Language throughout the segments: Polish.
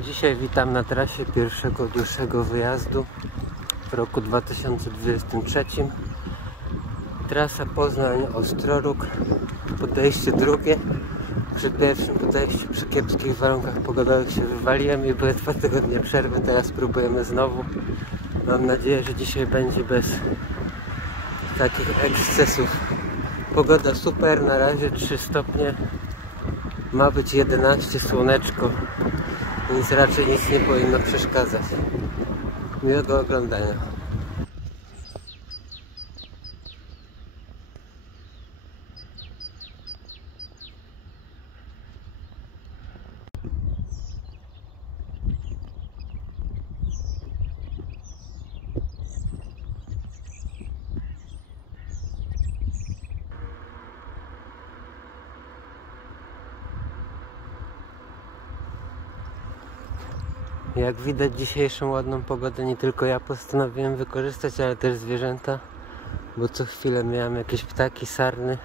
Dzisiaj witam na trasie pierwszego dłuższego wyjazdu w roku 2023. Trasa Poznań-Ostroróg, podejście drugie. Przy pierwszym podejściu, przy kiepskich warunkach pogodowych się wywaliłem i były 2 tygodnie przerwy. Teraz próbujemy znowu. Mam nadzieję, że dzisiaj będzie bez takich ekscesów. Pogoda super, na razie 3 stopnie. Ma być 11, słoneczko, więc raczej nic nie powinno przeszkadzać. Miłego oglądania. Jak widać, dzisiejszą ładną pogodę nie tylko ja postanowiłem wykorzystać, ale też zwierzęta, bo co chwilę miałem jakieś ptaki, sarny.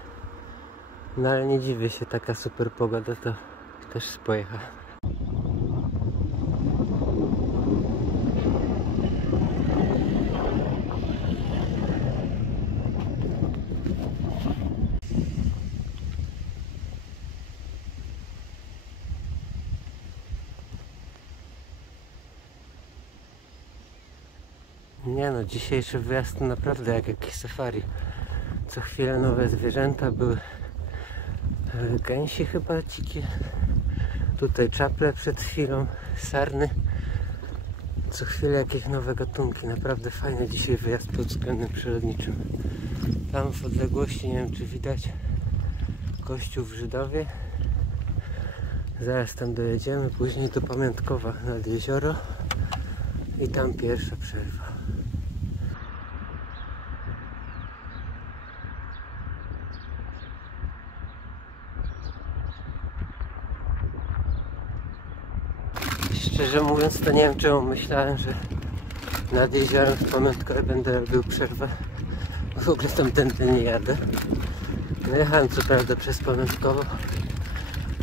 No ale nie dziwię się, taka super pogoda to też pojechał. Nie no, dzisiejszy wyjazd to naprawdę jak jakiś safari. Co chwilę nowe zwierzęta, były gęsi chyba dzikie. Tutaj czaple przed chwilą, sarny. Co chwilę jakieś nowe gatunki. Naprawdę fajny dzisiaj wyjazd pod względem przyrodniczym. Tam w odległości, nie wiem czy widać, kościół w Żydowie. Zaraz tam dojedziemy, później do Pamiątkowa nad jezioro. I tam pierwsza przerwa. Szczerze mówiąc to nie wiem czemu myślałem, że nad jeziorem w Pamiątkowie będę robił przerwę. W ogóle tamtędy nie jadę. No jechałem co prawda przez Pamiątkowo,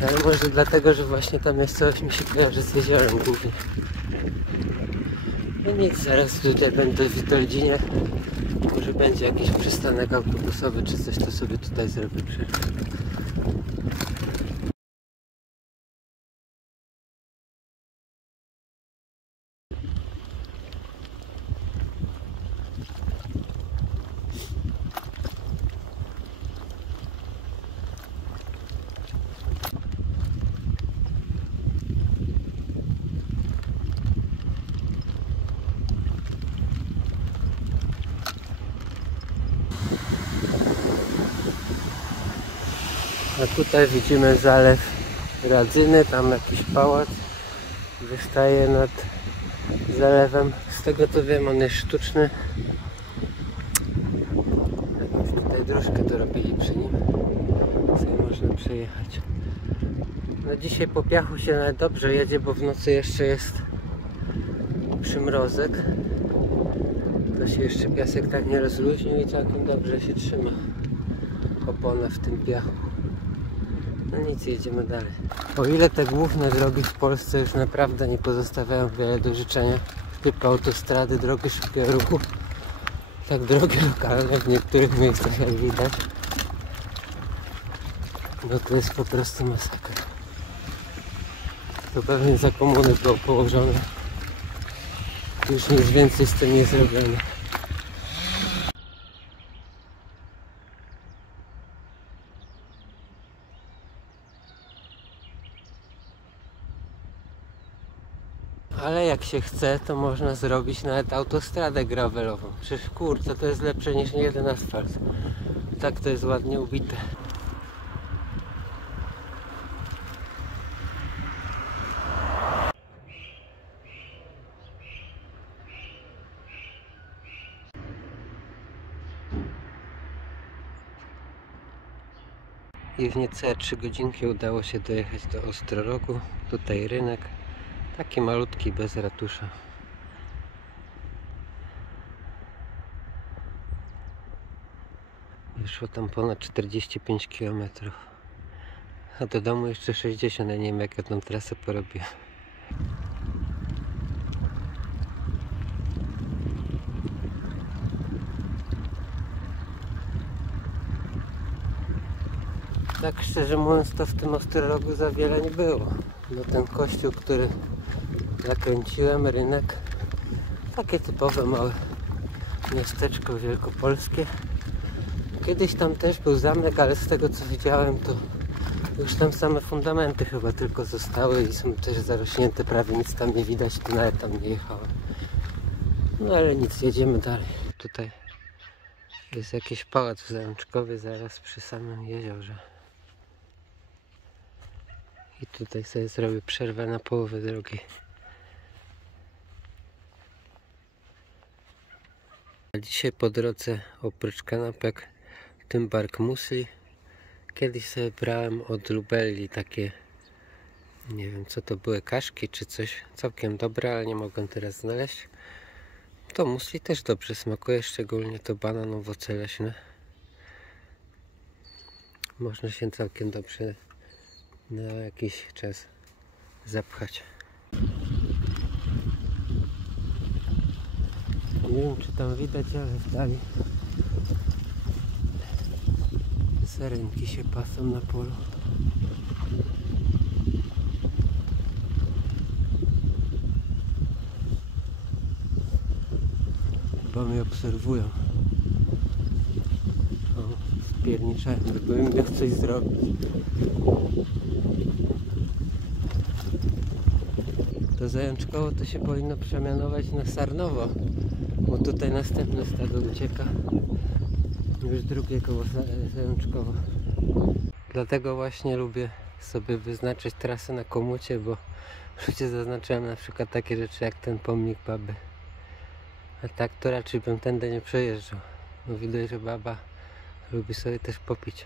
ale może dlatego, że właśnie ta miejscowość mi się kojarzy z jeziorem głównie. I nic, zaraz tutaj będę w Witoldzinie. Może będzie jakiś przystanek autobusowy czy coś, to sobie tutaj zrobię przerwę. A tutaj widzimy zalew Radzyny, tam jakiś pałac wystaje nad zalewem. Z tego co wiem, on jest sztuczny. Jakąś tutaj dróżkę dorobili przy nim, sobie można przejechać. No dzisiaj po piachu się nawet dobrze jedzie, bo w nocy jeszcze jest przymrozek. To się jeszcze piasek tak nie rozluźnił i całkiem dobrze się trzyma opona w tym piachu. No nic, jedziemy dalej. O ile te główne drogi w Polsce już naprawdę nie pozostawiają wiele do życzenia, tylko autostrady, drogi szybkiego ruchu, tak drogi lokalne w niektórych miejscach jak widać, no to jest po prostu masakra. To pewnie za komuny było położone. Już nic więcej z tym nie zrobiono. Ale jak się chce, to można zrobić nawet autostradę gravelową. Przecież kurczę, to jest lepsze niż niejeden asfalt. Tak to jest ładnie ubite. I w niecałe 3 godzinki udało się dojechać do Ostrorogu. Tutaj rynek, taki malutki, bez ratusza. Wyszło tam ponad 45 km. A do domu jeszcze 60, ja nie wiem jak ja tą trasę porobię. tak szczerze mówiąc to w tym Ostrorogu za wiele nie było. No ten kościół, który zakręciłem, rynek, takie typowe małe miasteczko wielkopolskie. Kiedyś tam też był zamek, ale z tego co widziałem to już tam same fundamenty chyba tylko zostały i są też zarośnięte, prawie nic tam nie widać, to nawet tam nie jechałem. No ale nic, jedziemy dalej. Tutaj jest jakiś pałac zajączkowy zaraz przy samym jeziorze. I tutaj sobie zrobię przerwę na połowę drogi. A dzisiaj po drodze oprócz kanapek Tymbark Muesli. Kiedyś sobie brałem od Lubelli takie, nie wiem co to były, kaszki czy coś, całkiem dobre, ale nie mogę teraz znaleźć. To muesli też dobrze smakuje, szczególnie to banan, owoce leśne. Można się całkiem dobrze na jakiś czas zapchać. Nie wiem czy tam widać, ale w dali sarenki się pasą na polu. Chyba mnie obserwują. O, spierniczają, jakby im miał coś zrobić. To Zajączkowo to się powinno przemianować na Sarnowo, bo tutaj następne stado ucieka. Już drugie koło Zajączkowa. Dlatego właśnie lubię sobie wyznaczyć trasę na komucie, bo przecież zaznaczyłem na przykład takie rzeczy jak ten pomnik baby. A tak to raczej bym tędy nie przejeżdżał. No widać, że baba lubi sobie też popić.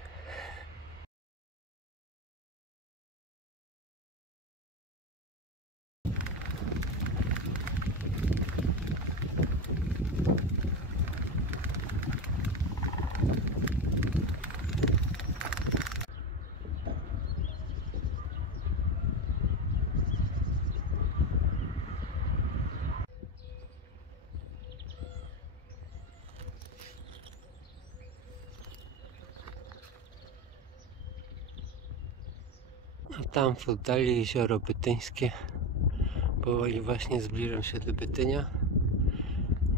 A tam w oddali jezioro Bytyńskie. Powoli właśnie zbliżam się do Bytynia.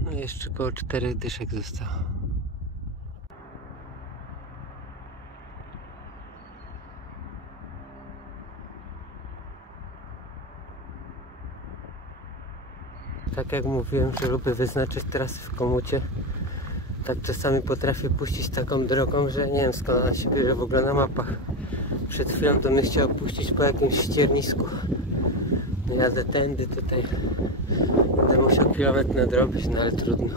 No jeszcze około 4 dyszek zostało. Tak jak mówiłem, że lubię wyznaczyć trasy w komucie, tak czasami potrafię puścić taką drogą, że nie wiem skąd ona się bierze w ogóle na mapach. Przed chwilą to mnie chciał puścić po jakimś ściernisku. Jadę tędy, tutaj będę musiał kilometr nadrobić, no ale trudno.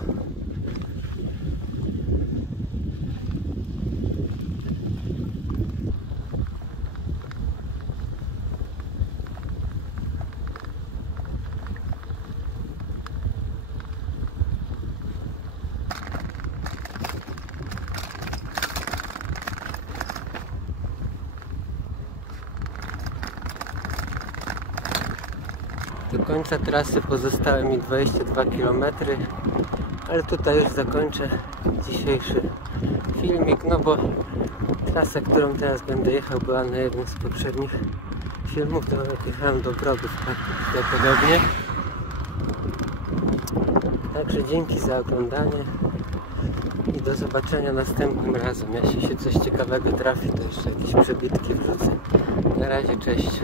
Do końca trasy pozostały mi 22 km, ale tutaj już zakończę dzisiejszy filmik, no bo trasa, którą teraz będę jechał, była na jednym z poprzednich filmów, to jak jechałem do Brodów prawdopodobnie. Także dzięki za oglądanie i do zobaczenia następnym razem. Jeśli się coś ciekawego trafi, to jeszcze jakieś przebitki wrzucę. Na razie, cześć.